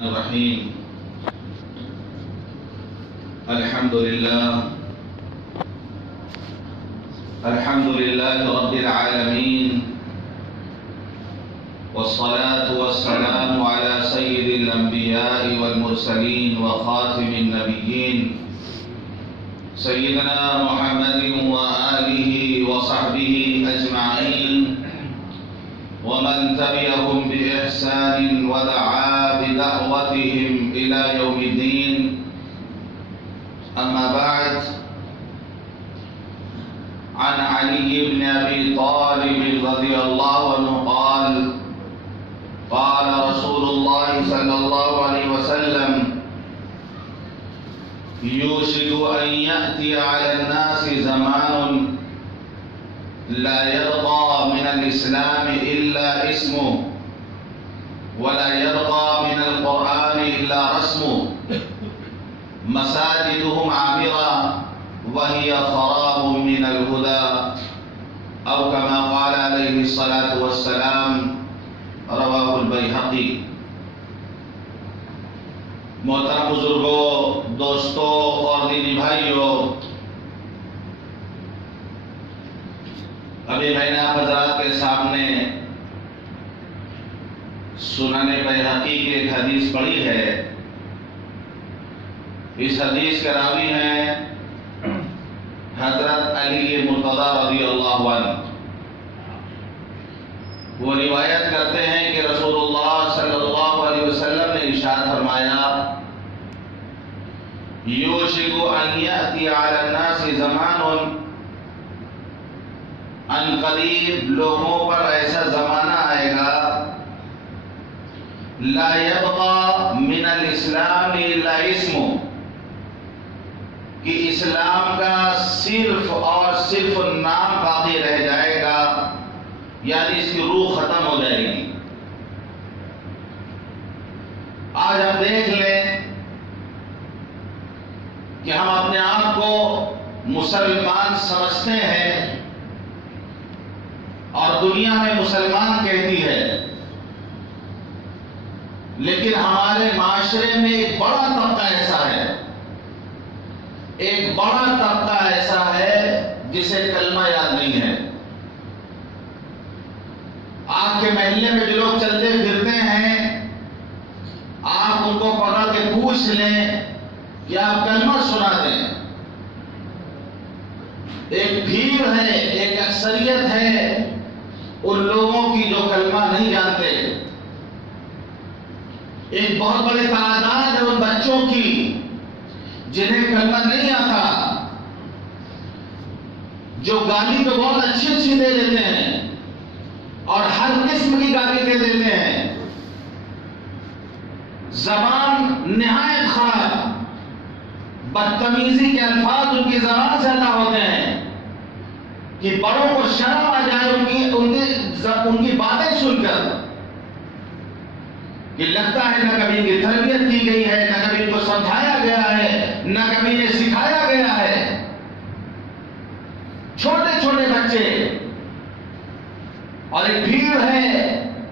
الرحيم. الحمد لله رب العالمين، والصلاة والسلام على سيد الأنبياء والمرسلين وخاتم النبيين سيدنا محمد وآله وصحبه أجمعين، ومن تبعهم بإحسان ودعا بدعوتهم إلى يوم الدين. أما بعد، عن علي بن أبي طالب رضي الله عنه قال: قال رسول الله صلى الله عليه وسلم: يوشك أن يأتي على الناس زمان لا يبقى من الإسلام إلا اسمه، ولا يبقى من القرآن إلا رسمه، مساجدهم عامرة وهي خراب من الهدى، أو كما قال عليه الصلاة والسلام. رواه البيهقی. محترم بزرگوں، دوستوں اور دینی بھائیوں، ابھی میں نے آپ حضرات کے سامنے سنن بیہقی کی ایک حدیث پڑھی ہے. اس حدیث کے راوی ہیں حضرت علی مرتضی رضی اللہ عنہ. وہ روایت کرتے ہیں کہ رسول اللہ صلی اللہ علیہ وسلم نے ارشاد فرمایا: یوشک ان یأتی علی الناس زمان، ان قریب لوگوں پر ایسا زمانہ آئے گا، لا یبقى من الاسلام الا اسمہ، کہ اسلام کا صرف اور صرف نام باقی رہ جائے گا، یعنی اس کی روح ختم ہو جائے گی. آج ہم دیکھ لیں کہ ہم اپنے آپ کو مسلمان سمجھتے ہیں اور دنیا میں مسلمان کہتی ہے، لیکن ہمارے معاشرے میں ایک بڑا طبقہ ایسا ہے، ایک بڑا طبقہ ایسا ہے جسے کلمہ یاد نہیں ہے. آپ کے محلے میں جو لوگ چلتے پھرتے ہیں، آپ ان کو پکڑ کے پوچھ لیں کہ آپ کلمہ سنا دیں. ایک بھیڑ ہے، ایک اکثریت ہے ان لوگوں کی جو کلمہ نہیں جانتے. ایک بہت بڑی تعداد ہے ان بچوں کی جنہیں کلمہ نہیں آتا، جو گالی تو بہت اچھی اچھی دے دیتے ہیں اور ہر قسم کی گالی دے دیتے ہیں. زبان نہایت خراب، بدتمیزی کے الفاظ ان کی زبان سے ادا ہوتے ہیں کہ بڑوں کو شرم آ جائے ان کی باتیں سن کر، کہ لگتا ہے نہ کبھی ان کی تربیت کی گئی ہے، نہ کبھی ان کو سمجھایا گیا ہے، نہ کبھی انہیں سکھایا گیا ہے. چھوٹے چھوٹے بچے، اور ایک بھیڑ ہے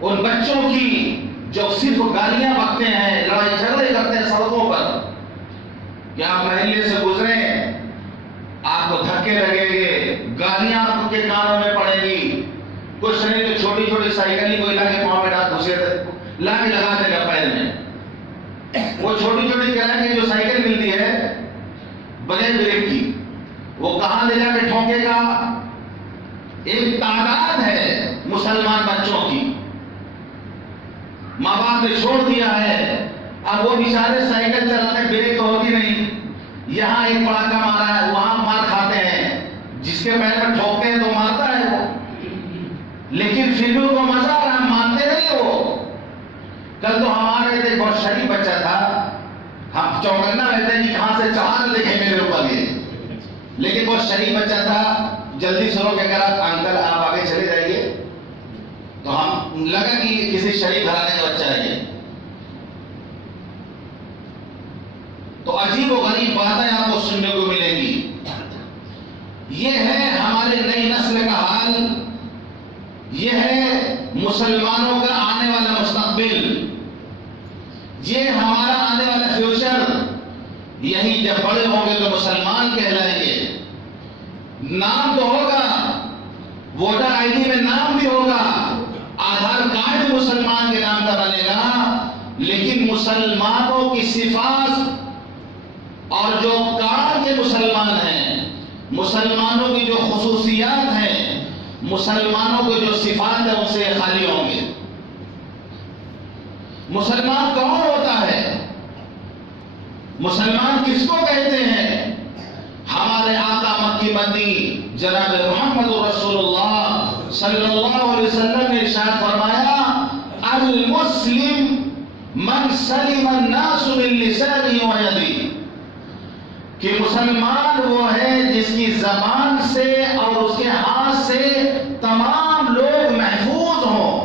ان بچوں کی جو صرف گالیاں بکتے ہیں، لڑائی جھگڑے کرتے ہیں سڑکوں پر. کہ آپ محلے سے گزریں، آپ کو دھکے لگیں گے، گالیاں آپ کے کانوں میں پڑیں گی. کچھ نہیں تو چھوٹی چھوٹی سائیکل کوئی لا کے پاؤں میں ڈال گھسے لا کے لگا دے گا پیر میں. وہ چھوٹی چھوٹی کرائیں گے جو سائیکل ملتی ہے بغیر بریک کی، وہ کہاں لے جا کے ٹھونکے گا. ایک تعداد ہے مسلمان بچوں کی، ماں باپ نے چھوڑ دیا ہے. اب وہ بیچارے سائیکل چلاتے، بریک تو ہوتی نہیں، یہاں ایک پڑاکا مارا ہے، وہاں مار کھاتے ہیں. جس کے پیر میں ٹھوکتے ہیں تو مارتا ہے وہ، لیکن پھر بھی کو مزہ آ رہا، مانتے نہیں وہ. کل تو ہمارے ایک بہت شریف بچہ تھا، ہم چوکنا رہتے ہیں کہ کہاں سے چاند دیکھے میرے اوپر یہ، لیکن بہت شریف بچہ تھا. جلدی سنو کہ اگر آپ انکل آپ آگے چلے جائیے، تو ہم لگا کہ کسی شریف گھرانے کا بچہ ہے یہ. تو عجیب و غریب باتیں آپ کو سننے کو ملیں گی. یہ ہے ہمارے نئی نسل کا حال، یہ ہے مسلمانوں کا آنے والا مستقبل. یہ ہمارا آنے والا فیوچر، یہی جب بڑے ہوں گے تو مسلمان کہلائیں گے، نام تو ہوگا، ووٹر آئی ڈی میں نام بھی ہوگا، آدھار کارڈ بھی مسلمان کے نام کا بنے گا، لیکن مسلمانوں کی صفات اور جو کام کے مسلمان ہیں، مسلمانوں کی جو خصوصیات ہیں، مسلمانوں کی جو صفات ہیں، ان سے خالی ہوں گے۔ مسلمان کون ہوتا ہے؟ مسلمان کس کو کہتے ہیں؟ ہمارے آقا مکی مدنی جناب محمد رسول اللہ صلی اللہ علیہ وسلم نے ارشاد فرمایا، المسلم من سلم الناس من لسانه ويده، کہ مسلمان وہ ہے جس کی زبان سے اور اس کے ہاتھ سے تمام لوگ محفوظ ہوں۔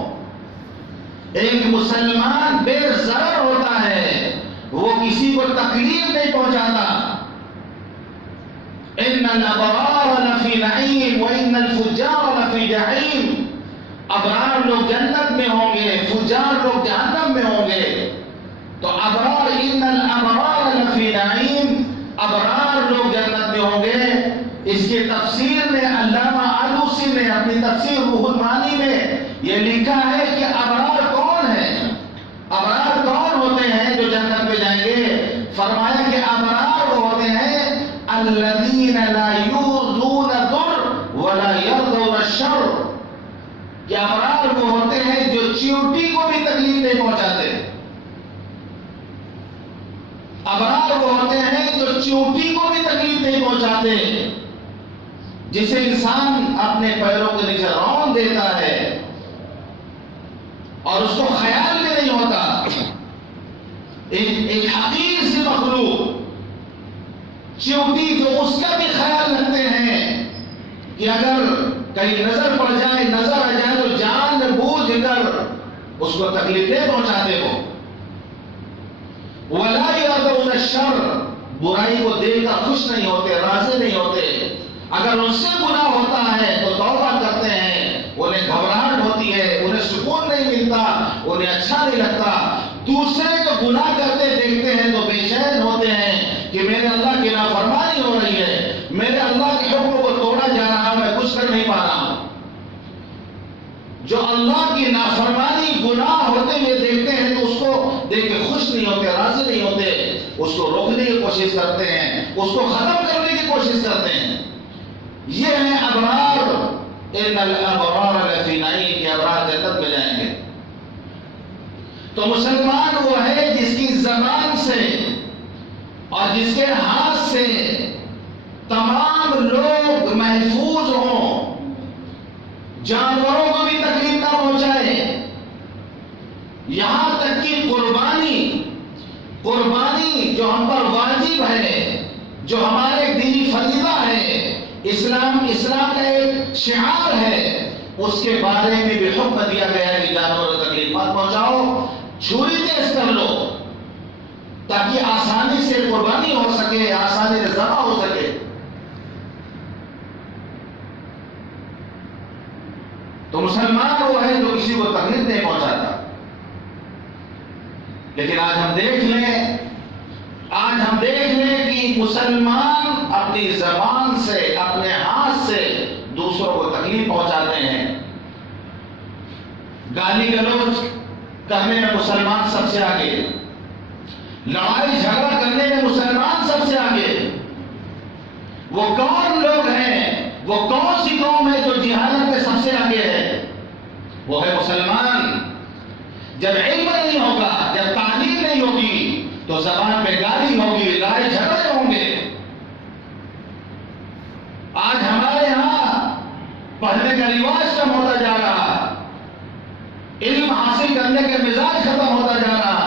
ایک مسلمان بے ضرر ہوتا ہے، وہ کسی کو تکلیف نہیں پہنچاتا۔ ان الابرار لفی نعیم وان الفجار لفی جحیم، ابرار لوگ جنت میں ہوں گے، فجار لوگ جہنم میں ہوں گے۔ تو ابرار، ان الابرار لفی نعیم، ابرار لوگ جنت میں ہوں گے۔ اس کی تفسیر میں علامہ آلوسی نے اپنی تفسیر روح المعانی میں یہ لکھا ہے کہ ابرار کون ہے، ابرار کون ہوتے ہیں جو جنت میں جائیں گے؟ فرمایا کہ ابرار وہ ہوتے ہیں الذین لا یؤذون الضر ولا یرضون الشر، کہ ابرار وہ ہوتے ہیں جو چیونٹی کو بھی تکلیف نہیں پہنچاتے۔ ابرار وہ ہوتے ہیں جو چیونٹی کو بھی تکلیف نہیں پہنچاتے، جسے انسان اپنے پیروں کے نیچے رون دیتا ہے اور اس کو خیال میں نہیں ہوتا۔ ایک حقیر سی مخلوق چیونٹی جو اس کا بھی خیال رکھتے ہیں کہ اگر کہیں نظر پڑ جائے، نظر آ جائے تو جان بوجھ کر اس کو تکلیفیں پہنچاتے ہو۔ وَلَا يَرْضَوْنَ الشَّرَّ، برائی کو دیکھ کر خوش نہیں ہوتے، راضی نہیں ہوتے۔ اگر ان سے گناہ ہوتا ہے تو توبہ کرتے ہیں، انہیں گھبراہٹ ہوتی ہے، انہیں سکون نہیں ملتا، انہیں اچھا نہیں لگتا۔ دوسرے جو گناہ کرتے دیکھتے ہیں تو بے چین ہوتے ہیں کہ میرے اللہ کی نافرمانی ہو رہی ہے، میرے اللہ کے حکم کو توڑا جا رہا، میں کچھ کر نہیں پا رہا ہوں۔ جو اللہ کی نافرمانی گناہ ہوتے ہوئے دیکھتے ہیں تو اس کو دیکھ کے خوش نہیں ہوتے، راضی نہیں ہوتے، اس کو روکنے کی کوشش کرتے ہیں، اس کو ختم کرنے کی کوشش کرتے ہیں۔ یہ ہے ابرار، ان الابرار لفی نعیم، کہ ابرار جنت میں جائیں گے۔ تو مسلمان وہ ہے جس کی زبان سے اور جس کے ہاتھ سے تمام لوگ محفوظ ہوں، جانوروں کو بھی تکلیف نہ پہنچائے، یہاں تک کہ قربانی جو ہم پر واجب ہے، جو ہمارے دینی فریضہ ہے، اسلام کا ایک شعار ہے، اس کے بارے میں بھی حکم دیا گیا ہے کہ جانوروں کو تکلیف مت پہنچاؤ، چھری تیز کر لو تاکہ آسانی سے قربانی ہو سکے، آسانی سے ذبح ہو سکے۔ تو مسلمان وہ ہے جو کسی کو تکلیف نہیں پہنچاتا۔ لیکن آج ہم دیکھ لیں کہ مسلمان اپنی زبان سے، اپنے ہاتھ سے دوسروں کو تکلیف پہنچاتے ہیں۔ گالی گلوچ کرنے میں مسلمان سب سے آگے، لڑائی جھگڑا کرنے میں مسلمان سب سے آگے۔ وہ کون لوگ ہیں، وہ کون سی قوم ہے جو جہالت میں سب سے آگے ہے؟ وہ ہے مسلمان۔ جب علم نہیں ہوگا، جب تعلیم نہیں ہوگی تو زبان پہ گالی ہوگی، لڑائی جھگڑے ہوں گے۔ آج ہمارے ہاں پڑھنے کا رواج کم ہوتا جا رہا، علم حاصل کرنے کے مزاج ختم ہوتا جا رہا،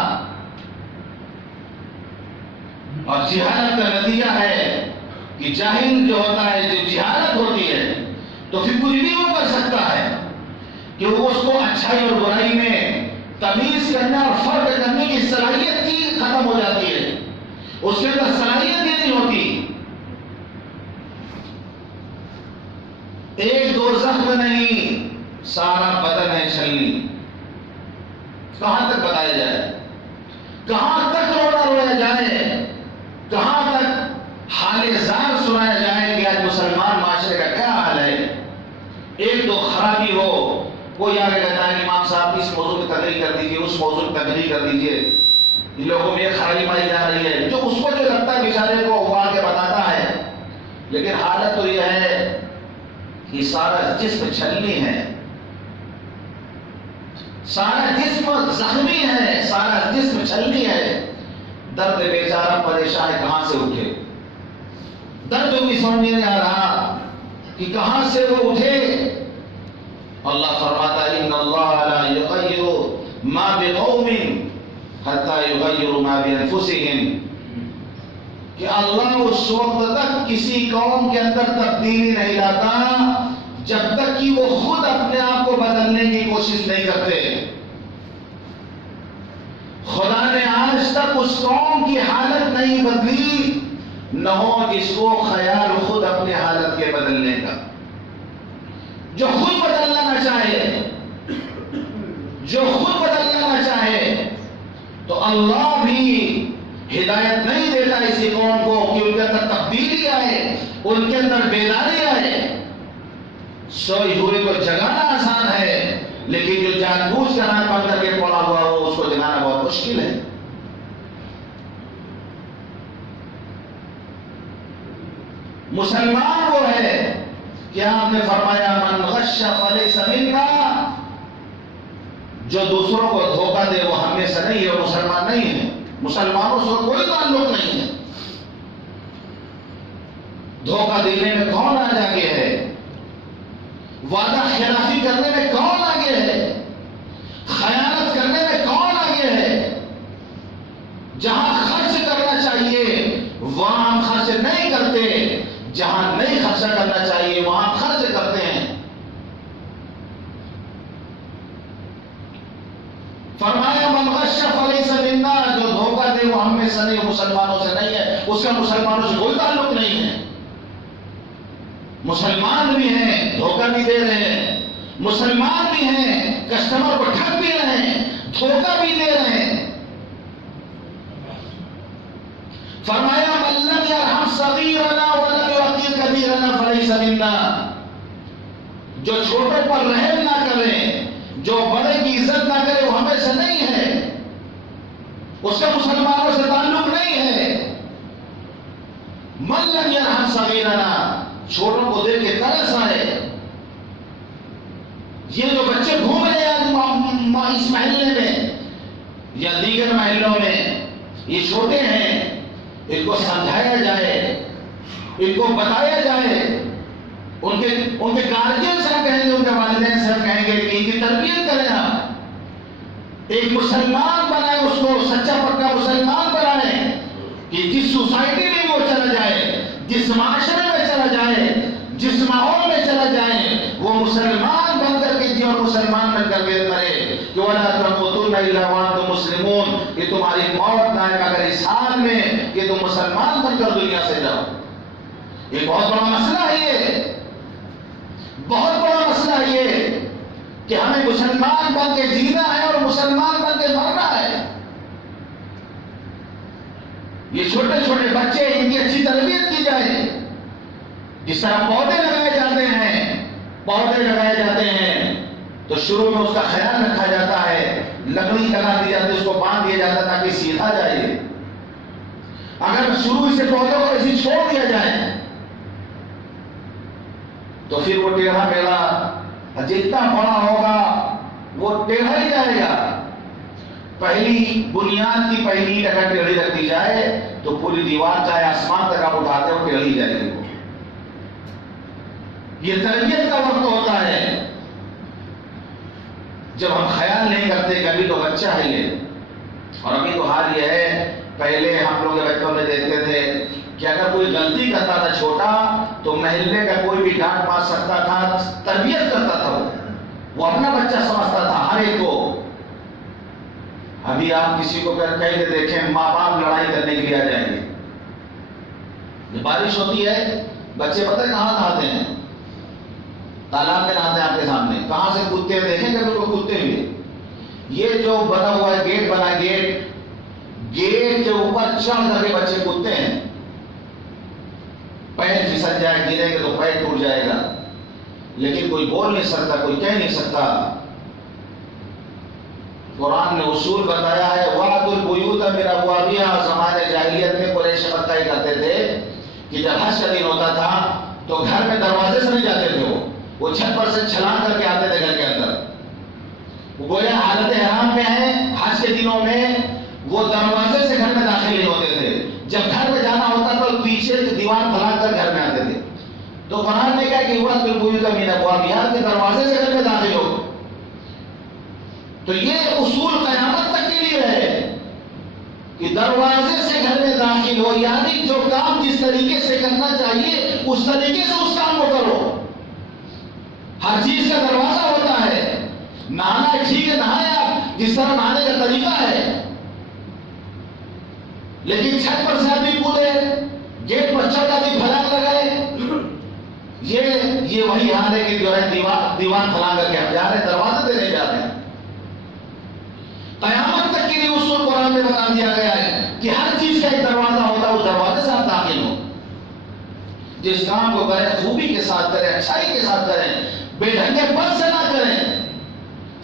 اور جہالت کا نتیجہ ہے کہ جاہل جو ہوتا ہے، جو جہالت ہوتی ہے تو پھر کچھ بھی وہ کر سکتا ہے کہ وہ اس کو اچھائی اور برائی میں تمیز کرنا اور فرق کرنے کی صلاحیت کی ختم ہو جاتی ہے، اس کے اندر صلاحیت ہی نہیں ہوتی۔ ایک دو زخم نہیں، سارا بدن ہے چھلنی، کہاں تک بتایا جائے؟ کہاں تک رونا رویا جائے، کہاں تک حال زار سنایا جائے کہ آج مسلمان معاشرے کا کیا حال ہے۔ ایک تو خرابی ہو، کوئی آگے کہتا ہے کہ امام صاحب اس موضوع کی تقریر کر دیجیے، اس موضوع کی تقریر کر دیجیے، لوگوں میں ایک خرابی پائی جا رہی ہے، جو اس کو جو لگتا ہے بیچارے کو اگا کے بتاتا ہے، لیکن حالت تو یہ ہے کہ سارا جسم چھلنی ہے، سارا جسم زخمی ہے، سارا جسم چھلنی ہے، درد بیچارہ پریشان ہے کہاں سے اٹھے، درد بھی سمجھ نہیں آ رہا کہ کہاں سے وہ اٹھے۔ اللہ فرماتا ہے ان اللہ لا یغیر ما بقوم حتی یغیروا ما بانفسهم، کہ اللہ اس وقت تک کسی قوم کے اندر تبدیلی نہیں لاتا جب تک کہ وہ خود اپنے آپ کو بدلنے کی کوشش نہیں کرتے۔ خدا نے آج تک اس قوم کی حالت نہیں بدلی، نہ ہو جس کو خیال خود اپنے حالت کے بدلنے کا۔ جو خود بدلنا نہ چاہے، جو خود بدلنا نہ چاہے، تو اللہ بھی ہدایت نہیں دیتا اسی قوم کو کہ ان کے اندر تبدیلی آئے، ان کے اندر بیداری آئے۔ سوئی ہوئے کو جگانا آسان ہے، لیکن جو جان بوجھ کر آنکھ بند کر کے پڑا ہوا ہو اس کو جگانا بہت مشکل ہے۔ مسلمان وہ ہے کہ آپ نے فرمایا من غش فلیس منا، جو دوسروں کو دھوکہ دے وہ ہمیں سے نہیں ہے، وہ مسلمان نہیں ہے۔ مسلمانوں سے کوئی تعلق نہیں ہے۔ دھوکہ دینے میں کون آگے ہے؟ وعدہ خلافی کرنے میں کون آگے ہے؟ خیانت کرنے میں کون آگے ہے؟ جہاں خرچ کرنا چاہیے وہاں ہم خرچ نہیں کرتے، جہاں نہیں خرچہ کرنا چاہیے وہاں خرچ کرتے ہیں۔ فرمایا من غش فلیس منا، جو دھوکہ دے وہ ہم میں سے نہیں، مسلمانوں سے نہیں ہے، اس کا مسلمانوں سے کوئی تعلق نہیں ہے۔ مسلمان بھی ہیں دھوکہ بھی دے رہے ہیں، مسلمان بھی ہیں کسٹمر کو ٹھگ بھی رہے ہیں، دھوکہ بھی دے رہے ہیں۔ فرمایا من لم یرحم صغیرنا ولم یوقر کبیرنا فلیس منا، جو چھوٹوں پر رحم نہ کرے، جو بڑے کی عزت نہ کرے وہ ہمیں سے نہیں ہے، اس کا مسلمانوں سے تعلق نہیں ہے۔ من لم یرحم صغیرنا، چھوٹوں کو دیکھ کے ترس آئے۔ یہ جو بچے گھوم رہے ہیں اس محلے میں یا دیگر محلوں میں، یہ چھوٹے ہیں، ان کو سمجھایا جائے، ان کو بتایا جائے، ان کے گارجین سے ہم کہیں گے، ان کے والدین سے ہم کہیں گے کہ ان کی تربیت کریں، آپ ایک مسلمان بنائیں، اس کو سچا پکا مسلمان بنائیں کہ جس سوسائٹی میں وہ چلا جائے، جس معاشرے میں چلا جائے، جس ماحول میں چلا جائے، وہ مسلمان بن کر کے جی اور مسلمان بن کر کے مرے کہ وَلَا تَمُوتُنَّ إِلَّا وَأَنْتُمْ مُسْلِمُونَ، کہ تمہاری موت نہ آئے مگر اس حال میں کہ تم مسلمان بن کر دنیا سے جاؤ۔ یہ بہت بڑا مسئلہ ہے، یہ بہت بڑا مسئلہ ہے یہ کہ ہمیں مسلمان بن کے جینا ہے اور مسلمان بن کے مرنا ہے۔ یہ چھوٹے چھوٹے بچے، ان کی اچھی تربیت کی جائے، جس طرح پودے لگائے جاتے ہیں، پودے لگائے جاتے ہیں تو شروع میں اس کا خیال رکھا جاتا ہے، لکڑی لگا دی جاتی ہے، اس کو باندھ دیا جاتا ہے تاکہ سیدھا جائے۔ اگر شروع سے پودوں کو ایسی چھوڑ دیا جائے تو پھر وہ ٹیڑھا میڑھا جتنا بڑا ہوگا وہ ٹیڑھا ہی جائے گا۔ پہلی بنیاد کی پہلی اینٹ اگر ٹیڑھی رکھ دی جائے تو پوری دیوار چاہے آسمان تک آپ اٹھاتے ہو ٹیڑھی جائے گی۔ یہ تربیت کا وقت ہوتا ہے جب ہم خیال نہیں کرتے کہ ابھی تو بچہ ہے یہ، اور ابھی تو حال یہ ہے، پہلے ہم لوگ بچوں میں دیکھتے تھے کہ اگر کوئی غلطی کرتا تھا چھوٹا تو محلے کا کوئی بھی ڈانٹ مار سکتا تھا، تربیت کرتا تھا، وہ اپنا بچہ سمجھتا تھا ہر ایک کو۔ ابھی آپ کسی کو کہیں کہ دیکھیں ماں باپ لڑائی کرنے کے لیے آ جائیں گے، جب بارش ہوتی ہے بچے پتہ ہے کہاں نہاتے ہیں؟ تالاب میں نہاتے ہیں آپ کے سامنے، کہاں سے کودتے ہیں دیکھیں کبھی کوئی کودتے ہوئے۔ یہ جو بنا ہوا ہے گیٹ بنا، گیٹ گیٹ کے اوپر چڑھ کر کے بچے کودتے ہیں، پیر پھسل جائے، گریں گے تو پیر ٹوٹ جائے گا، لیکن کوئی بول نہیں سکتا، کوئی کہہ نہیں سکتا۔ قرآن نے اصول بتایا ہے، وَأْتُوا الْبُيُوتَ مِنْ أَبْوَابِهَا۔ زمانے جاہلیت میں قریش مکہ کرتے تھے کہ جب حج کا دن ہوتا تھا تو گھر میں دروازے سے نہیں جاتے تھے، وہ چھت پر سے چھلانگ کر کے آتے تھے گھر کے اندر۔ وہ گویا حالت احرام میں ہیں، حج کے دنوں میں وہ دروازے سے گھر میں داخل نہیں ہوتے تھے، جب گھر میں جانا ہوتا تو پیچھے سے دیوار پھیلا کر گھر میں آتے تھے۔ تو قرآن نے کہا کہ وَأْتُوا الْبُيُوتَ مِنْ أَبْوَابِهَا، کے دروازے سے گھر میں داخل ہو۔ تو یہ اصول قیامت تک کے لیے ہے کہ دروازے سے گھر میں داخل ہو، یعنی جو کام جس طریقے سے کرنا چاہیے اس طریقے سے اس کام کو کرو۔ ہر چیز کا دروازہ ہوتا ہے، نہانا ہے ٹھیک ہے، نہائے آپ، جس طرح نہانے کا طریقہ ہے، لیکن چھت پر سے آدمی کودے، گیٹ پر چڑھ آدمی پھلانگ لگائے، یہ وہی حال ہے کہ جو ہے دیوان پھلانگ کر کے ہم جا رہے ہیں، دروازے سے نہیں جا رہے ہیں۔ قیامت تک کے لیے اصول قرآن میں بتا دیا گیا ہے کہ ہر چیز کا ایک دروازہ ہوتا ہے، اس دروازے سے آپ داخل ہو۔ جس کام کو کریں خوبی کے ساتھ کریں، اچھائی کے ساتھ کریں، بے ڈھنگے پن سے نہ کریں،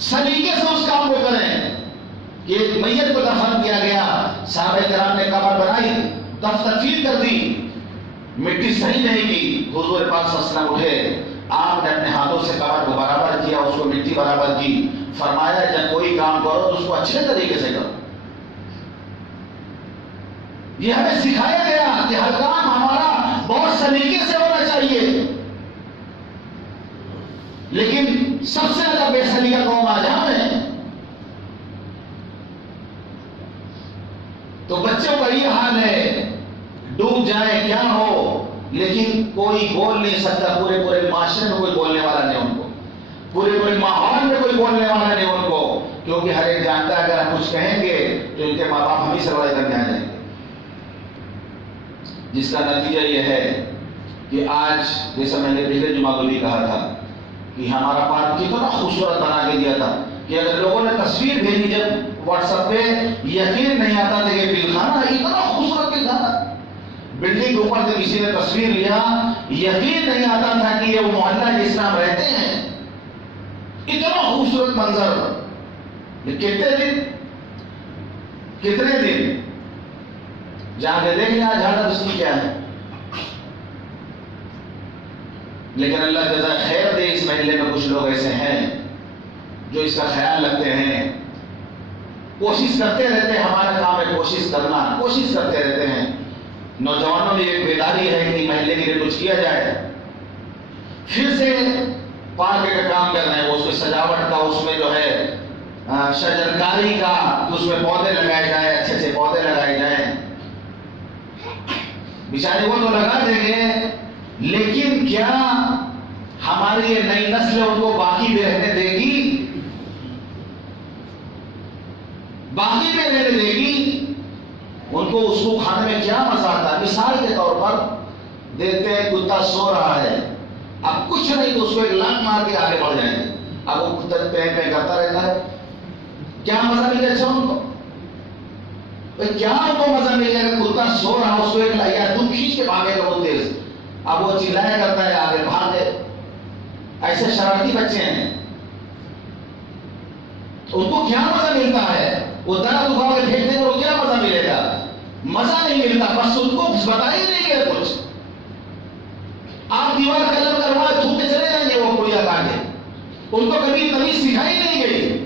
سلیقے سے اس کام کو کریں۔ کہ ایک میت کو دفن کیا گیا، صحابہ کرام نے قبر بنائی، تدفین کر دی، مٹی صحیح نہیں کی، حضور پاک صلی اللہ علیہ وسلم اٹھے، آپ نے اپنے ہاتھوں سے قبر کو برابر کیا، اس کو مٹی برابر کی، فرمایا جب کوئی کام کرو تو اس کو اچھے طریقے سے کرو۔ یہ ہمیں سکھایا گیا کہ ہر کام ہمارا بہت سلیقے سے ہونا چاہیے، لیکن سب سے زیادہ بے سلیقہ قوم آج ہم ہیں۔ تو بچوں کا یہ حال ہے، ڈوب جائے کیا ہو، لیکن کوئی بول نہیں سکتا، پورے معاشرے میں کوئی بولنے والا نہیں ان کو، پورے ماحول میں کوئی بولنے والا نہیں ان کو، کیونکہ ہر ایک جانتا ہے اگر ہم کچھ کہیں گے تو ان کے ماں باپ ہم ہی سے لڑائی کرنے آ جائیں گے، جس کا نتیجہ یہ ہے کہ آج جیسا میں نے پچھلے جمعہ کو بھی کہا تھا کہ ہمارا پارک کتنا خوبصورت بنا کے دیا تھا کہ اگر لوگوں نے تصویر بھیجی جب واٹس ایپ پہ، یقین نہیں آتا تھا کہ پلخانہ اتنا خوبصورت پلخانہ، بلڈنگ کے اوپر سے کسی نے تصویر لیا، یقین نہیں آتا تھا کہ یہ وہ محلہ جس میں ہم رہتے ہیں، اتنا خوبصورت منظر۔ کتنے دن جا کے دیکھ لیں آج حالت اس کی کیا ہے۔ لیکن اللہ جزا خیر دے، اس محلے میں کچھ لوگ ایسے ہیں جو اس کا خیال رکھتے ہیں، کوشش کرتے رہتے ہیں، ہمارا کام ہے کوشش کرنا، کوشش کرتے رہتے ہیں۔ نوجوانوں میں ایک بیداری ہے کہ محلے کے لیے کچھ کیا جائے، پھر سے پارک کا کام کر رہے ہیں، اس میں سجاوٹ کا، اس میں جو ہے شجرکاری کا، اس میں پودے لگائے جائیں، اچھے سے پودے لگائے جائیں۔ بیچارے وہ تو لگا دیں گے، لیکن کیا ہماری یہ نئی نسل ان کو باقی بھی رہنے دے گی؟ باقی بھی رہنے دے گی؟ ان کو اس کو کھانے میں کیا مزہ آتا ہے؟ مثال کے طور پر دیکھتے ہیں کتا سو رہا ہے، اب کچھ نہیں تو اس کو ایک لات مار کے آگے بڑھ جائیں گے، اب وہ کتا پہ کرتا رہتا ہے، کیا مزہ ملے اچھا ان کو؟ کیا ان کو مزہ ملے گا؟ کتا سو رہا اس کو ایک لائیا تم کھینچ کے بھاگے گا بہت تیز، اب وہ چلایا کرتا ہے آگے بھاگے۔ ایسے شرارتی بچے ہیں، ان کو کیا مزہ ملتا ہے؟ وہ درخت اٹھا کے پھینک دیں گے، وہ کیا مزہ ملے گا؟ مزہ نہیں ملتا، بس ان کو بتا ہی نہیں گیا کچھ۔ آپ دیوار کلر کروائے تھوک کے چلے جائیں گے وہ کوڑیا کاٹے، ان کو کبھی تمیز سکھائی نہیں گئی۔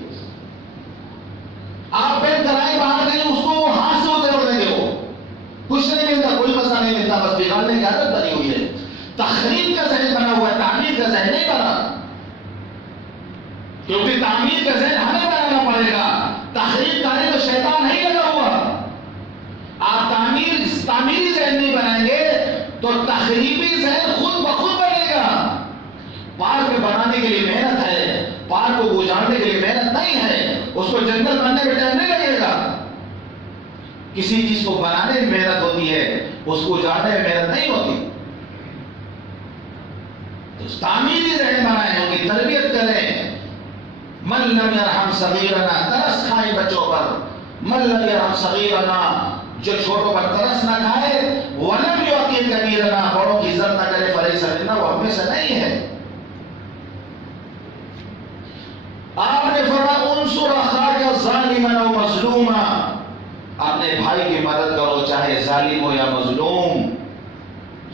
آپ پینٹ کرائیں باہر گئے اس کو ہاتھ سے اتر دیں گے، وہ کچھ نہیں ملتا، کوئی مزہ نہیں ملتا، بس بگاڑنے کی عادت بنی ہوئی ہے۔ تخریب کا ذہن بنا ہوا ہے، تعمیر کا ذہن نہیں بنا، کیونکہ تعمیر کا ذہن ہمیں بنانا پڑے گا، تخریب کاری تو شیطان نہیں لگا ہوا۔ آپ تعمیری ذہن نہیں بنائیں گے تو تخریبی ذہن خود بخود بنے گا۔ پارک بنانے کے لیے محنت ہے، پارک کو گزارنے کے لیے محنت نہیں ہے، اس کو جنگل بننے میں ٹائم نہیں لگے گا۔ کسی چیز کو بنانے میں محنت ہوتی ہے، اس کو گزارنے میں محنت نہیں ہوتی۔ تعمیری ذہن بنائیں، ان کی تربیت کریں۔ من لم یرحم صغیرنا، ترس کھائیں بچوں پر، من لم يرحم صغیرنا، جو چھوٹوں پر ترس نہ کھائے، ولم یعقل کبیرنا، بڑوں کی عزت نہ کرے، فلیس منا، وہ ہم میں سے نہیں ہے۔ آپ نے فرمایا انصر اخاک ظالما و مظلوما، اپنے بھائی کی مدد کرو چاہے ظالم ہو یا مظلوم۔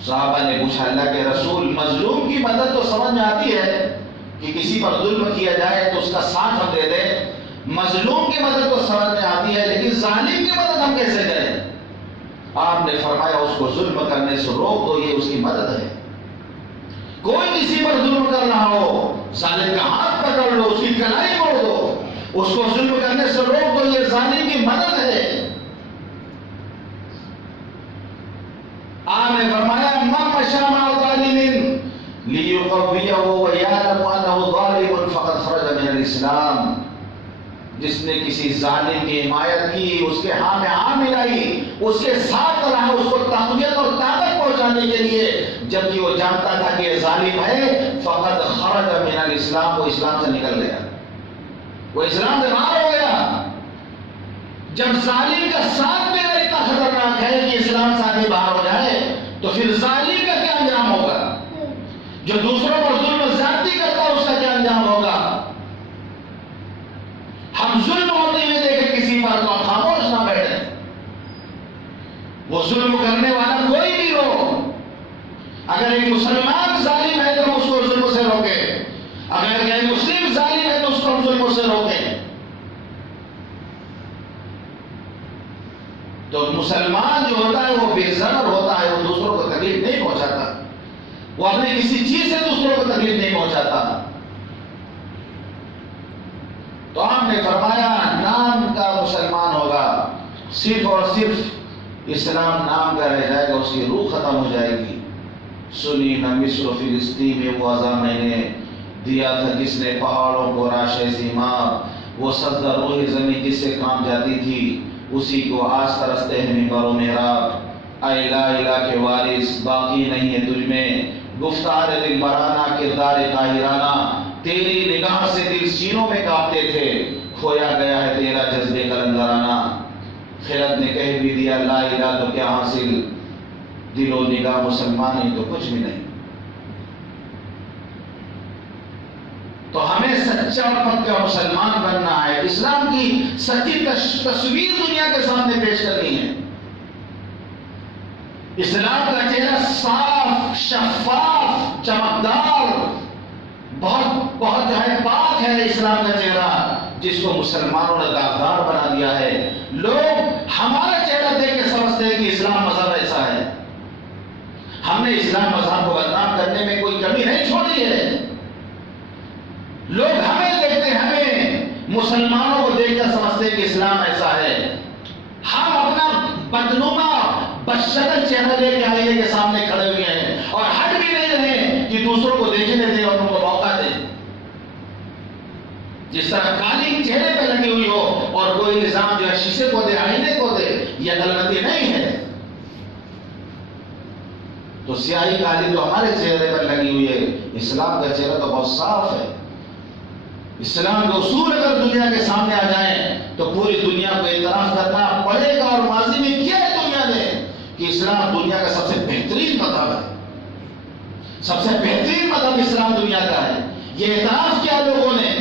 صحابہ نے پوچھا اللہ کے رسول، مظلوم کی مدد تو سمجھ میں آتی ہے کہ کسی پر ظلم کیا جائے تو اس کا ساتھ ہم دے دیں، مظلوم کی مدد تو سمجھ میں آتی ہے، لیکن ظالم کی مدد ہم کیسے کریں؟ آپ نے فرمایا اس کو ظلم کرنے سے روک دو، یہ اس کی مدد ہے۔ کوئی کسی پر ظلم کر رہا ہو، ظالم کا ہاتھ پکڑ لو، اس کی کلائی موڑ دو، اس کو ظلم کرنے سے روک دو، یہ ظالم کی مدد ہے۔ آپ نے فرمایا من مشى مع ظالم ليقويه ويعلم انه ظالم فقد خرج من الاسلام، جس نے کسی ظالم کی حمایت کی، اس کے ہاں میں ہاں ملائی، اس کے ساتھ رہا، اس کو تقویت اور طاقت پہنچانے کے لیے، جبکہ وہ جانتا تھا کہ یہ ظالم ہے، فقد خرج من الاسلام، وہ اسلام سے نکل گیا، وہ اسلام سے باہر ہو گیا۔ جب ظالم کا ساتھ دینا اتنا خطرناک ہے کہ اسلام سے آدمی باہر ہو جائے، تو پھر ظالم کا کیا انجام ہوگا؟ جو دوسروں پر ظلم و زیادتی کرتا ہے اس کا کیا انجام ہوگا؟ ہم ظلم ہوتے ہوئے دیکھیں کسی پر تو ہم خاموش نہ بیٹھیں، وہ ظلم کرنے والا کوئی بھی ہو، اگر ایک مسلمان ظالم ہے تو ہم اس کو ظلم سے روکیں، اگر ایک مسلم ظالم ہے تو اس کو ہم ظلم سے روکیں۔ تو مسلمان جو ہوتا ہے وہ بے ضرر ہوتا ہے، وہ دوسروں کو تکلیف نہیں پہنچاتا، وہ اپنے کسی چیز سے دوسروں کو تکلیف نہیں پہنچاتا۔ تو آپ نے فرمایا نام کا مسلمان ہوگا، صرف اور صرف اسلام نام کا رہ جائے گا، اس کی روح ختم ہو جائے گی۔ سنی نہ مصر و فلسطین میں وہ عزا میں نے دیا تھا جس نے پہاڑوں کو راشے سیماب، وہ سجدہ روح زمین جس سے کام جاتی تھی، اسی کو آج ترستے ہیں ممبر و محراب۔ اے لا الہ کے وارث باقی نہیں ہے تجھ میں، گفتار دل برانہ کردار قاہرانہ، تیری نگاہ سے دل سینوں میں کانپتے تھے، کھویا گیا ہے تیرا جذبے قلندرانہ۔ خرد نے کہہ بھی دیا لا الہ تو کیا حاصل، دل و نگاہ مسلمان ہی تو کچھ بھی نہیں۔ تو ہمیں سچا اور پکا مسلمان بننا ہے، اسلام کی سچی تصویر دنیا کے سامنے پیش کرنی ہے۔ اسلام کا چہرہ صاف، شفاف، چمکدار، بہت جو ہے پاک ہے اسلام کا چہرہ، جس کو مسلمانوں نے داغدار بنا دیا ہے۔ لوگ ہمارا چہرہ دیکھ کے سمجھتے ہیں کہ اسلام مذہب ایسا ہے۔ ہم نے اسلام مذہب کو بدنام کرنے میں کوئی کمی نہیں چھوڑی ہے۔ لوگ ہمیں دیکھتے ہیں، ہمیں مسلمانوں کو دیکھ کر سمجھتے ہیں کہ اسلام ایسا ہے۔ ہم اپنا بدنما بدشکل چہرہ لے کے آئینے کے سامنے کھڑے ہوئے ہیں اور ہٹ بھی نہیں رہے کہ دوسروں کو دیکھنے دیں اور ان کو موقع دیں۔ جس طرح قالین چہرے پہ لگی ہوئی ہو اور کوئی نظام جو ہے شیشے کو دے، آئینے کو دے، یہ غلطی نہیں ہے۔ تو سیاہی قالین جو ہمارے چہرے پر لگی ہوئی ہے، اسلام کا چہرہ تو بہت صاف ہے۔ اسلام کے اصول اگر دنیا کے سامنے آ جائیں تو پوری دنیا کو اعتراف کرنا پڑے گا، اور ماضی میں کیا ہے دنیا نے کہ اسلام دنیا کا سب سے بہترین مذہب ہے، سب سے بہترین مذہب اسلام دنیا کا ہے۔ یہ اعتراف کیا لوگوں نے؟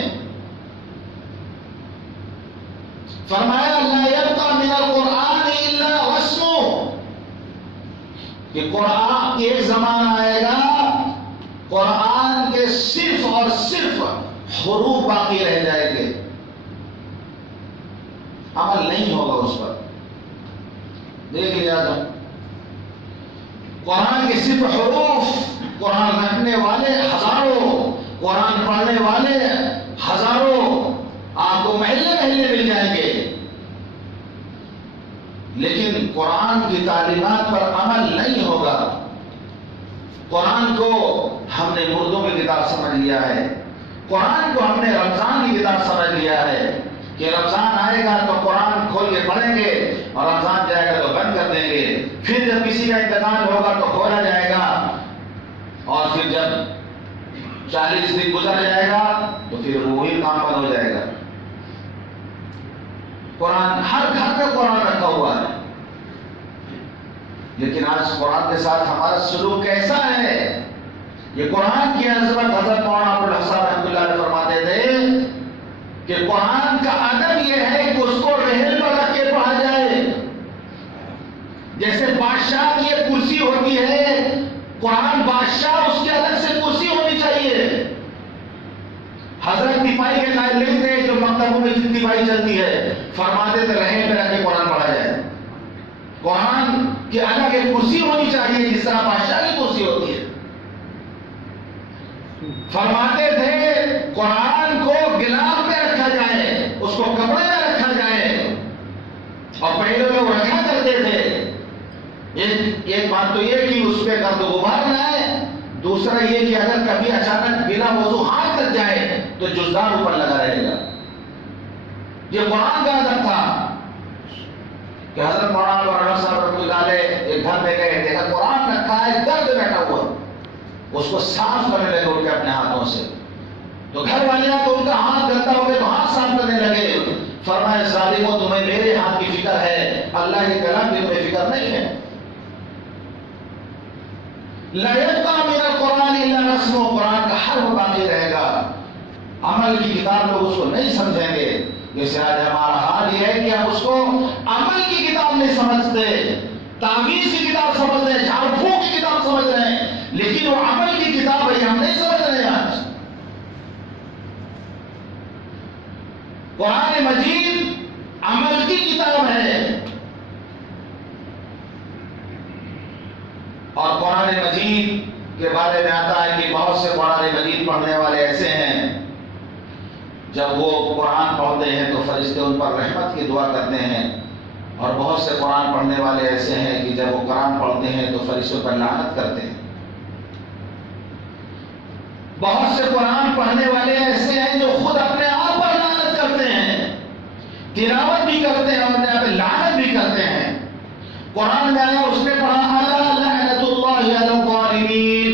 فرمایا لا يبقى من القرآن الا رسمه، کہ قرآن کی ایک زمانہ آئے گا قرآن کے صرف اور صرف حروف باقی رہ جائیں گے، عمل نہیں ہوگا اس پر۔ دیکھ لیا جب قرآن کے صرف حروف، قرآن رکھنے والے ہزاروں، قرآن پڑھنے والے ہزاروں آپ کو محلے محلے مل جائیں گے، لیکن قرآن کی تعلیمات پر عمل نہیں ہوگا۔ قرآن کو ہم نے مردوں کی کتاب سمجھ لیا ہے، قرآن کو ہم نے رمضان کی کتاب سمجھ لیا ہے کہ رمضان آئے گا تو قرآن کھول کے پڑھیں گے اور رمضان جائے گا تو بند کر دیں گے، پھر جب کسی کا انتقال ہوگا تو کھولا جائے گا، اور پھر جب 40 دن گزر جائے گا تو پھر وہی کام بند ہو جائے گا۔ قرآن ہر گھر میں قرآن رکھا ہوا ہے، لیکن آج قرآن کے ساتھ ہمارا سلوک کیسا ہے؟ یہ قرآن کی عظمت حضرت مولانا ابوالحسن رحمۃ اللہ علیہ فرماتے تھے کہ قرآن کا ادب یہ ہے کہ اس کو رحل پر رکھ کے پڑھا جائے. جیسے بادشاہ کی ایک کرسی ہوتی ہے، قرآن بادشاہ اس کی الگ سے کرسی ہونی چاہیے. حضرت دفاعی کے قائل نہیں تھے، جو مکتبوں میں جتنی دفاعی چلتی ہے فرماتے تھے رحل پہ رکھ کے قرآن پڑھا جائے. قرآن کی الگ ایک کرسی ہونی چاہیے جس طرح بادشاہ کی کرسی ہوتی ہے. فرماتے تھے قرآن کو گلاف میں رکھا جائے، اس کو کپڑے میں رکھا جائے، اور پہلے لوگ رکھا کرتے تھے. ایک بات تو یہ کہ اس پہ گرد و غبار نہ آئے، دوسرا یہ کہ اگر کبھی اچانک بنا وضو ہاتھ لگ جائے تو جزدان اوپر لگا رہے گا. یہ قرآن کا ادب تھا کہ حضرت مولانا ابوالحسن صاحب رحمۃ اللہ علیہ ایک گھر میں گئے، دیکھا قرآن رکھا ہے، گرد بیٹھا ہوا، اس کو صاف کرنے لگے ان کے اپنے ہاتھوں سے. تو گھر والے تو ان کا ہاتھ گندا ہو گیا تو ہاتھ صاف کرنے لگے. فرمایا ظالموں، تمہیں میرے ہاتھ کی فکر ہے، اللہ کے کلام کی تمہیں فکر نہیں ہے. لا يبقى من القرآن الا رسم، قرآن کا حرف باقی رہے گا، عمل کی کتاب لوگ اس کو نہیں سمجھیں گے. جیسے آج ہمارا حال یہ ہے کہ ہم اس کو عمل کی کتاب نہیں سمجھتے، تعویذ کی کتاب سمجھتے ہیں، جھاڑ پھونک کی کتاب سمجھ رہے ہیں، لیکن وہ عمل کی کتاب ہے ہم نہیں سمجھ رہے ہیں. آج قرآن مجید عمل کی کتاب ہے، اور قرآن مجید کے بارے میں آتا ہے کہ بہت سے قرآن مجید پڑھنے والے ایسے ہیں جب وہ قرآن پڑھتے ہیں تو فرشتے ان پر رحمت کی دعا کرتے ہیں، اور بہت سے قرآن پڑھنے والے ایسے ہیں کہ جب وہ قرآن پڑھتے ہیں تو فرشتوں پر لعنت کرتے ہیں. بہت سے قرآن پڑھنے والے ایسے ہیں جو خود اپنے آپ پر لعنت کرتے ہیں، تلاوت بھی کرتے ہیں اور اپنے آپ لعنت بھی کرتے ہیں. قرآن میں آیا اس نے پڑھا الا لعنت اللہ علی الظالمین،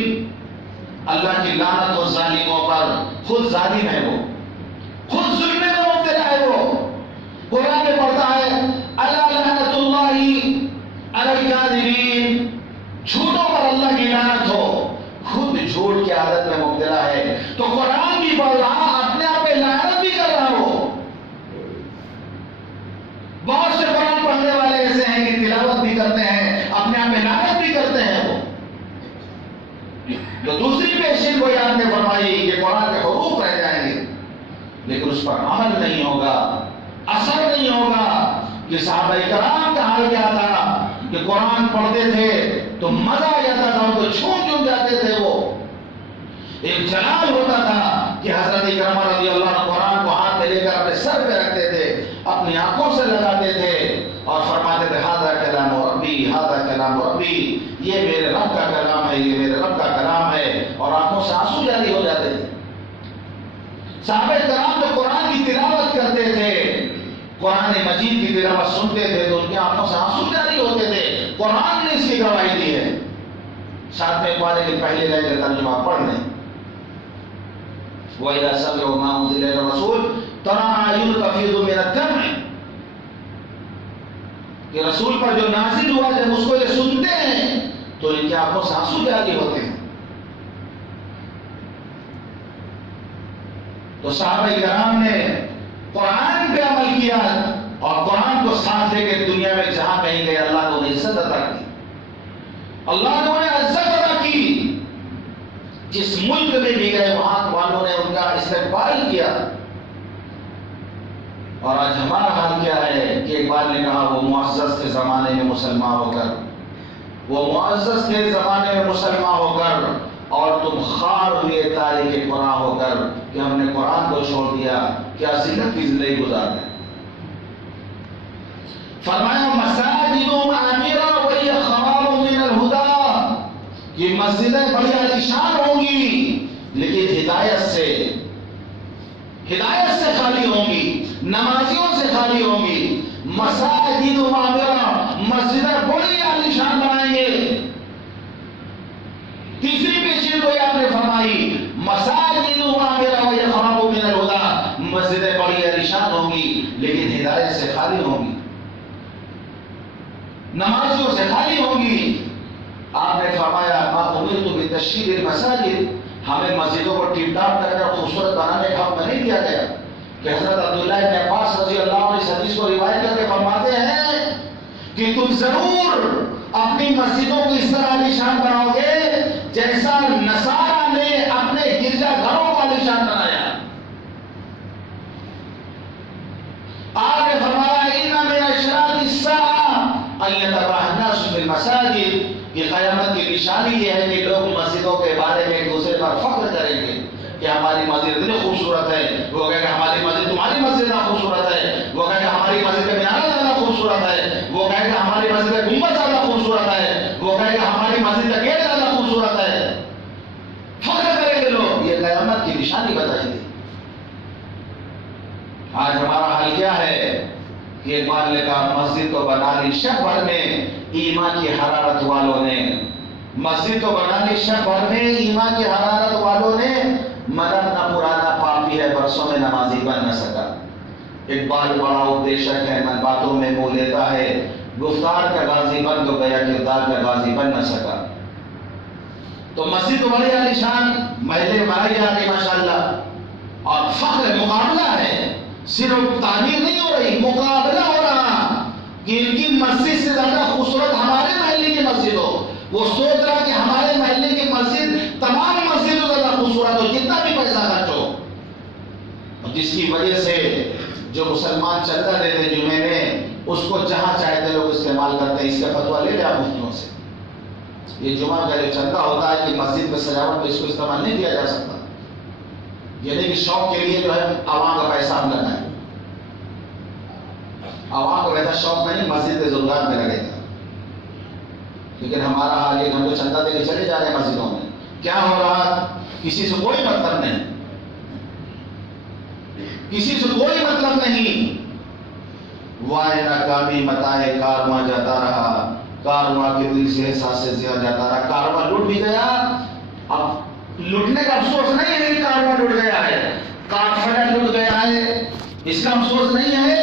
اللہ کی لعنت اور ظالموں پر. خود ظالم ہے وہ، خود ظلم میں مبتلا ہے وہ. قرآن میں پڑھتا ہے الا لعنت اللہ علی الکاذبین، جھوٹوں پر اللہ کی لعنت ہو. خود جھوٹ کی عادت میں مبتلا ہے تو قرآن بھی پڑھ رہا، اپنے آپ پہ لعنت بھی کر رہا. ہو بہت سے قرآن پڑھنے والے ایسے ہیں کہ تلاوت بھی کرتے ہیں، اپنے آپ پہ لعنت بھی کرتے ہیں. وہ تو دوسری پیشین کو آپ نے فرمائی کہ قرآن کے حروف رہ جائیں گے لیکن اس پر عمل نہیں ہوگا، اثر نہیں ہوگا. کہ صحابہ کرام کا حال کیا تھا کہ قرآن پڑھتے تھے تو مزہ آ جاتا تھا، ان کو چھوم جاتے تھے. وہ ایک جلال ہوتا تھا کہ حضرت اکرمہ رضی اللہ عنہ قرآن کو ہاتھ میں لے کر اپنے سر پہ رکھتے تھے، اپنی آنکھوں سے لگاتے تھے اور فرماتے تھے ھذا کلام ربی، ھذا کلام ربی، یہ میرے رب کا کلام ہے، یہ میرے رب کا کلام ہے. اور آنکھوں سے آنسو جاری ہو جاتے تھے. صحابہ کرام جو قرآن کی تلاوت کرتے تھے، قرآن مجید کی تلاوت سنتے تھے تو ان کی آنکھوں سے آنسو جاری ہوتے تھے. قرآن نے اس کی گواہی دی ہے. ساتھ میں قرآن کے پہلے لائن کا ترجمہ پڑھ لیں. وَإِذَا سَمِعُوا مَا أُنزِلَ إِلَى الرَّسُولِ تَرَىٰ أَعْيُنَهُمْ تَفِيضُ مِنَ الدَّمْعِ، کہ رسول پر جو نازل ہوا جب اس کو یہ سنتے ہیں تو ان کی آنکھوں سے آنسو جاری ہوتے ہیں. تو صحابہ کرام نے قرآن پہ عمل کیا اور قرآن کو ساتھ لے کے دنیا میں جہاں کہیں گئے اللہ نے انہیں عزت عطا کی، اللہ نے انہیں عزت عطا کی. جس ملک میں بھی گئے وہاں والوں نے ان کا استقبال کیا. اور آج ہمارا حال کیا ہے کہ ایک بار نے کہا وہ معزز کے زمانے میں مسلمان ہو کر، وہ معزز کے زمانے میں مسلمان ہو کر اور تم خار ہوئے تاریخ قرآن ہو کر کہ ہم نے قرآن کو چھوڑ دیا، کیا ذلت کی زندگی گزارتے ہیں. فرمایا مساجد عامرہ وہی خراب من الہدی، یہ مسجدیں بڑی عالیشان ہوں گی لیکن ہدایت سے خالی ہوں گی، نمازیوں سے خالی ہوں گی. مساجد عامرہ، مسجدیں بڑی عالیشان بنائیں گے. تیسری پیشین کو آپ نے فرمائی مساجد عامرہ وہی خراب من الہدی، مسجدیں بڑی عالیشان ہوں گی لیکن ہدایت سے خالی ہوں گی، نمازیوں سے خالی ہوں گی۔ آپ نے فرمایا ما امرت بتشیید المساجد، ہمیں مسجدوں کو ٹیپ ٹاپ کر کر خوبصورت بنانے کا حکم نہیں دیا گیا کہ حضرت عبداللہ ابن عباس رضی اللہ عنہ اس حدیث کو روایت کر کے فرماتے ہیں کہ تم ضرور اپنی مسجدوں کو اس طرح عالیشان بناؤ گے جیسا نصارہ نے اپنے گرجا گھروں کو عالیشان بنایا۔ آپ نے فرمایا ان من اشراط الساعہ ان یتباہ الناس فی المساجد، یہ قیامت کی نشانی یہ ہے کہ لوگ مسجدوں کے بارے میں ایک دوسرے پر فخر کریں گے کہ ہماری مسجد اتنی خوبصورت ہے، وہ کہے کہ ہماری مسجد تمہاری مسجد زیادہ خوبصورت ہے، وہ کہے کہ ہماری مسجد کا مینارہ زیادہ خوبصورت ہے، وہ کہے کہ ہماری مسجد کا گنبد زیادہ خوبصورت ہے، وہ کہے کہ ہماری مسجد کا گیٹ زیادہ خوبصورت ہے، فخر کریں گے لوگ۔ یہ قیامت کی نشانی بتائی گئی۔ آج ہمارا حال کیا ہے کہ ایک بار نے کہا مسجد تو بنا لی شب بھر میں ایمان کی حرارت والوں نے، مسجد تو بنا لی شب بھر میں ایمان کی حرارت والوں نے، مگر نہ پرانا پاپی ہے برسوں میں نمازی بن نہ سکا۔ اقبال بڑا اپدیشک ہے، من باتوں میں منہ لیتا ہے، گفتار کا غازی بن تو گیا کردار کا غازی بن نہ سکا۔ تو مسجد تو بڑی عالیشان محلے بنائی جا رہی ماشاءاللہ، اور فخر مقابلہ ہے، صرف تعمیر نہیں ہو رہی، مقابلہ ہو رہا کہ ان کی مسجد سے زیادہ خوبصورت ہمارے محلے کی مسجد ہو۔ وہ سوچ رہا کہ ہمارے محلے کی مسجد تمام مسجدوں سے زیادہ خوبصورت ہو، جتنا بھی پیسہ خرچ ہو، جس کی وجہ سے جو مسلمان چندہ دیتے جمعے میں اس کو جہاں چاہتے لوگ استعمال کرتے ہیں۔ اس کا فتویٰ لے لیا مفتیوں سے، یہ جمعہ کا جو چندہ ہوتا ہے کہ مسجد میں سجاوٹ میں اس کو استعمال نہیں کیا جا سکتا، یعنی کہ شوق کے لیے جو ہے عوام کا پیسہ ہم لگائیں، عوام کو ویسا شوق نہیں مسجد کے ضرورات میں لگے گا۔ لیکن ہمارا حال یہ، ہم تو چندہ دے کے چلے جا رہے ہیں مسجدوں میں، کیا ہو رہا؟ کسی سے کوئی مطلب نہیں، کسی سے کوئی مطلب نہیں۔ وائے ناکامی متائے کارواں جاتا رہا، کارواں کے دل سے احساس سے زیادہ جاتا رہا، کارواں لٹ بھی گیا۔ اب لٹنے کا افسوس نہیں ہے کہ کارواں لٹ گیا ہے، قافلہ لٹ گیا ہے، اس کا افسوس نہیں ہے،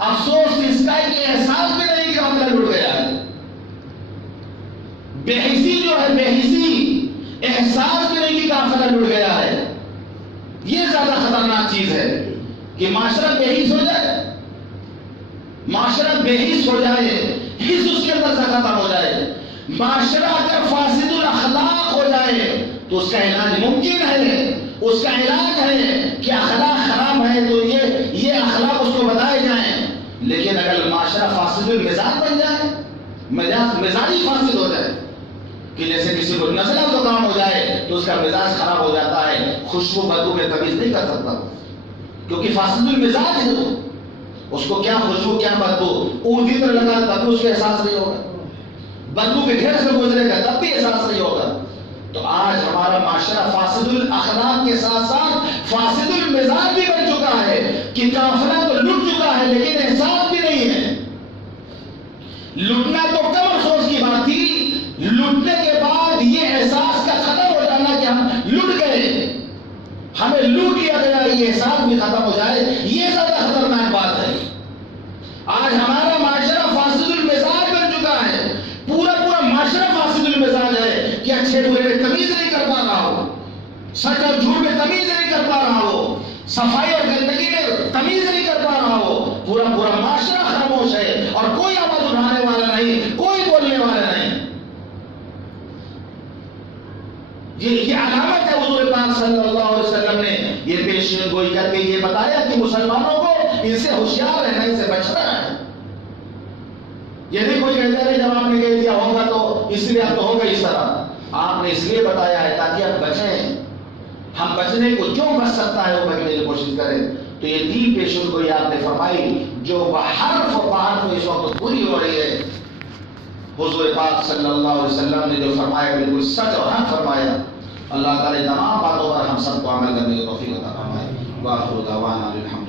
افسوس اس کا ہے کہ احساس بھی نہیں کہ قافلہ لٹ گیا ہے۔ بے حسی جو ہے، بے حسی، احساس بھی نہیں کہ قافلہ لٹ گیا ہے، یہ زیادہ خطرناک چیز ہے کہ معاشرہ بے حس ہو جائے، معاشرہ بے حس ہو جائے، حس اس کے اندر سے ختم ہو جائے۔ معاشرہ اگر فاسد الاخلاق ہو جائے تو اس کا علاج ممکن ہے، اس کا علاج ہے کہ اخلاق خراب ہے تو یہ اخلاق اس کو بتائے جائیں۔ لیکن اگر معاشرہ فاسد المزاج بن جائے، مزاجی فاسد ہو جائے کہ جیسے کسی کو نزلہ زکام ہو جائے تو اس کا مزاج خراب ہو جاتا ہے، خوشبو بدبو میں تمیز نہیں کر سکتا کیونکہ فاسد المزاج ہے، اس کو کیا خوشبو کیا بدبو، اودی پر لگا تب بھی اس کا احساس نہیں ہوگا، بدبو کے ڈھیر سے گزرے گا تب بھی احساس نہیں ہوگا۔ تو آج ہمارا معاشرہ فاسد الاخلاق کے ساتھ ساتھ فاسد المزاج بھی بن چکا ہے کہ قافلہ تو لٹ چکا ہے لیکن احساس بھی نہیں ہے۔ لٹنا تو کم افسوس کی بات تھی، لٹنے کے بعد یہ احساس کا ختم ہو جانا کہ ہم لٹ گئے، ہمیں لوٹ لیا گیا، یہ احساس بھی ختم ہو جائے، یہ زیادہ خطرناک بات ہے۔ آج ہمارا معاشرہ فاسد المزاج بن چکا ہے، پورا معاشرہ فاسد المزاج ہے کہ اچھے برے میں تمیز نہیں کر پا رہا ہو، سچ اور جھوٹ میں تمیز نہیں کر پا رہا ہو، صفائی اور گندگی میں تمیز نہیں کر پا رہا ہو، پورا معاشرہ خاموش ہے اور کوئی آواز اٹھانے والا نہیں، کوئی بولنے والا نہیں۔ یہ علامت ہے حضور پاک صلی اللہ علیہ وسلم نے یہ پیشین گوئی کر کے یہ بتایا کہ مسلمانوں کو ان سے ہوشیار رہنا، ان سے بچنا ہے۔ یہ نہیں کوئی کہتا ہے جب آپ نے کہہ دیا ہوگا تو اس لیے اب تو ہوگا اس طرح، آپ نے اس لیے بتایا ہے تاکہ ہم بچیں، ہم بچنے کو جو بچ سکتا ہے وہ بچنے کی کوشش کریں۔ تو یہ تین پیشین گوئی آپ نے فرمائی جو بحرف و بحرف اس وقت پوری ہو رہی ہے۔ حضور پاک صلی اللہ علیہ وسلم نے جو فرمایا بالکل سچ اور حق فرمایا۔ اللہ تعالی تمام باتوں پر ہم سب کو عمل کرنے کی توفیق عطا فرمائے۔ وآخر دعوانا الحمد